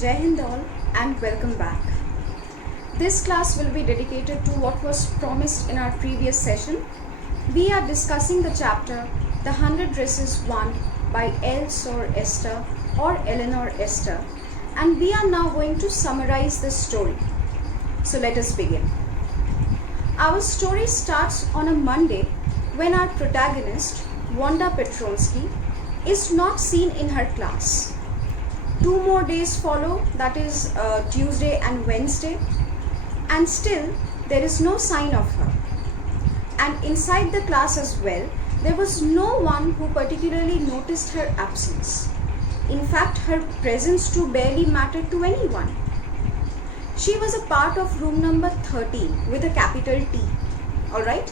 Jai Hind all and welcome back. This class will be dedicated to what was promised in our previous session. We are discussing the chapter The 100 Dresses Won by Bsor Ester or Eleanor Ester, and we are now going to summarize the story. So let us begin. Our story starts on a Monday when our protagonist, Wanda Petronsky, is not seen in her class. 2 more days follow, that is Tuesday and Wednesday, and still there is no sign of her. And inside the class as well, there was no one who particularly noticed her absence. In fact, her presence too barely mattered to anyone. She was a part of room number 13 with a capital T, alright,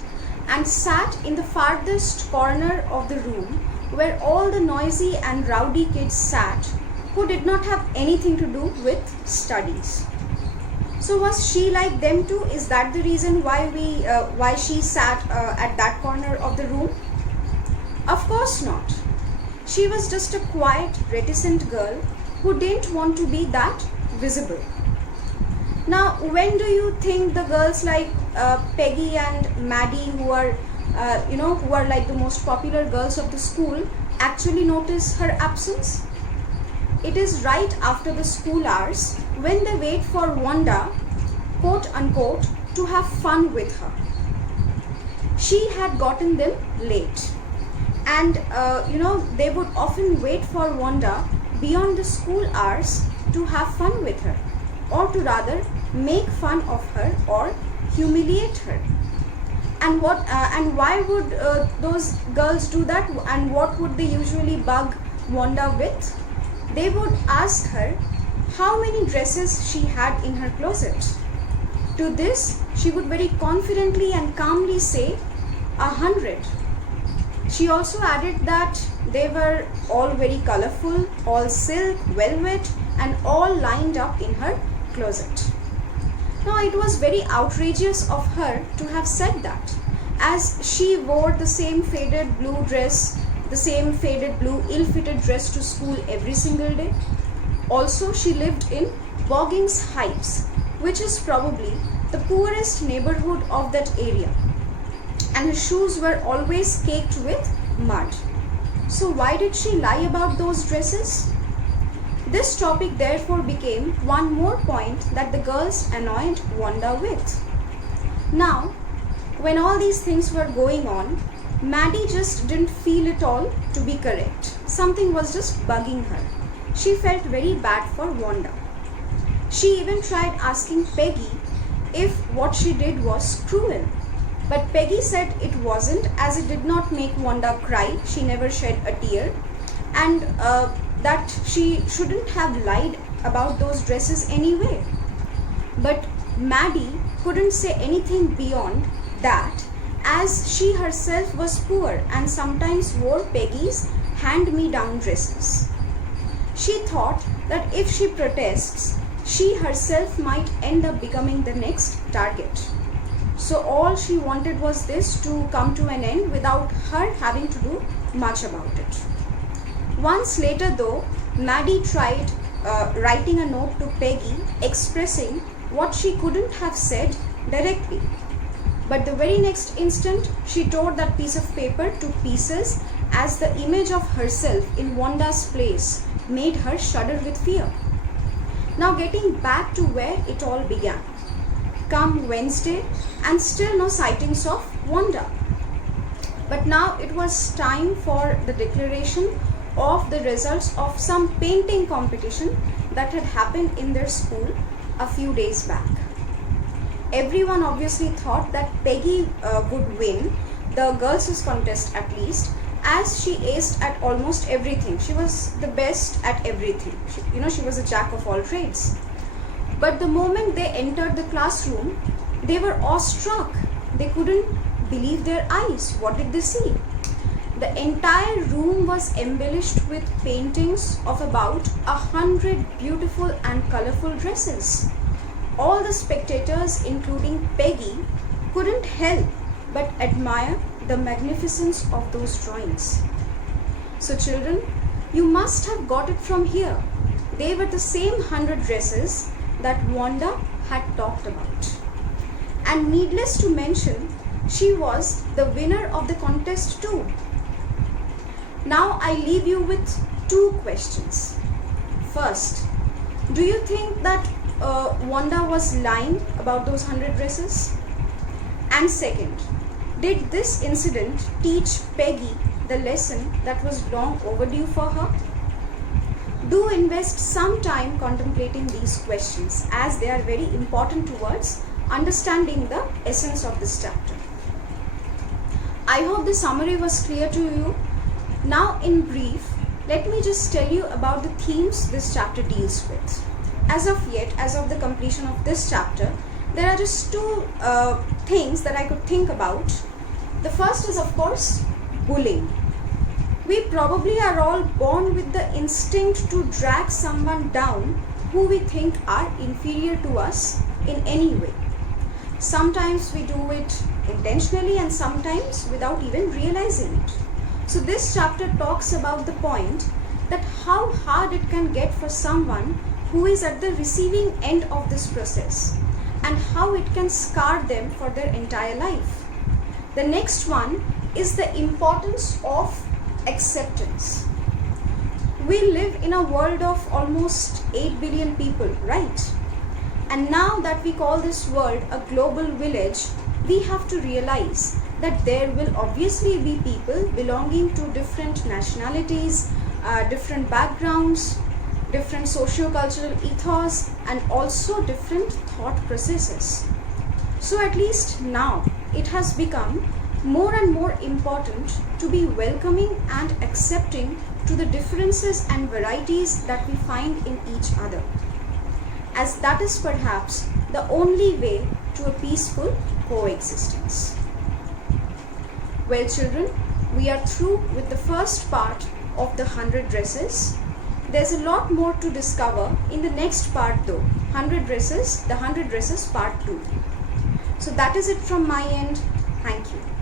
and sat in the farthest corner of the room where all the noisy and rowdy kids sat who did not have anything to do with studies. So was she like them too? Is that the reason why she sat at that corner of the room? Of course not. She was just a quiet, reticent girl who didn't want to be that visible. Now, when do you think the girls like Peggy and Maddie, who are like the most popular girls of the school, actually notice her absence? It is right after the school hours when they wait for Wanda, quote unquote, to have fun with her. She had gotten them late, and they would often wait for Wanda beyond the school hours to have fun with her, or to rather make fun of her or humiliate her. And why would those girls do that, and what would they usually bug Wanda with? They would ask her how many dresses she had in her closet. To this, she would very confidently and calmly say 100. She also added that they were all very colorful, all silk, velvet, and all lined up in her closet. Now, it was very outrageous of her to have said that, as she wore the same faded blue dress, the same faded blue ill-fitted dress to school every single day. Also, she lived in Boggings Heights, which is probably the poorest neighborhood of that area, and her shoes were always caked with mud. So why did she lie about those dresses? This topic therefore became one more point that the girls annoyed Wanda with. Now, when all these things were going on, Maddie just didn't feel it all to be correct. Something was just bugging her. She felt very bad for Wanda. She even tried asking Peggy if what she did was cruel. But Peggy said it wasn't, as it did not make Wanda cry. She never shed a tear. And that she shouldn't have lied about those dresses anyway. But Maddie couldn't say anything beyond that, as she herself was poor and sometimes wore Peggy's hand-me-down dresses. She thought that if she protests, she herself might end up becoming the next target. So all she wanted was this to come to an end without her having to do much about it. Once later though, Maddie tried writing a note to Peggy expressing what she couldn't have said directly. But the very next instant, she tore that piece of paper to pieces, as the image of herself in Wanda's place made her shudder with fear. Now, getting back to where it all began. Come Wednesday, and still no sightings of Wanda. But now it was time for the declaration of the results of some painting competition that had happened in their school a few days back. Everyone obviously thought that Peggy would win the girls' contest at least, as she aced at almost everything. She was the best at everything. She was a jack of all trades. But the moment they entered the classroom, they were awestruck. They couldn't believe their eyes. What did they see? The entire room was embellished with paintings of about 100 beautiful and colorful dresses. All the spectators, including Peggy, couldn't help but admire the magnificence of those drawings. So children, you must have got it from here they were the same 100 dresses that Wanda had talked about. And needless to mention, she was the winner of the contest too. Now I leave you with two questions. First, do you think that Wanda was lying about those 100 dresses? And second, did this incident teach Peggy the lesson that was long overdue for her? Do invest some time contemplating these questions, as they are very important towards understanding the essence of this chapter. I hope the summary was clear to you. Now in brief, let me just tell you about the themes this chapter deals with. As of the completion of this chapter, there are just two things that I could think about. The first is, of course, bullying. We probably are all born with the instinct to drag someone down who we think are inferior to us in any way. Sometimes we do it intentionally and sometimes without even realizing it. So this chapter talks about the point that how hard it can get for someone who is at the receiving end of this process and how it can scar them for their entire life. The next one is the importance of acceptance. We live in a world of almost 8 billion people, right? And now that we call this world a global village, we have to realize that there will obviously be people belonging to different nationalities, different backgrounds, different socio-cultural ethos, and also different thought processes. So at least now it has become more and more important to be welcoming and accepting to the differences and varieties that we find in each other, as that is perhaps the only way to a peaceful coexistence. Well children, we are through with the first part of the 100 dresses. There's a lot more to discover in the next part though, the 100 dresses part 2. So that is it from my end. Thank you.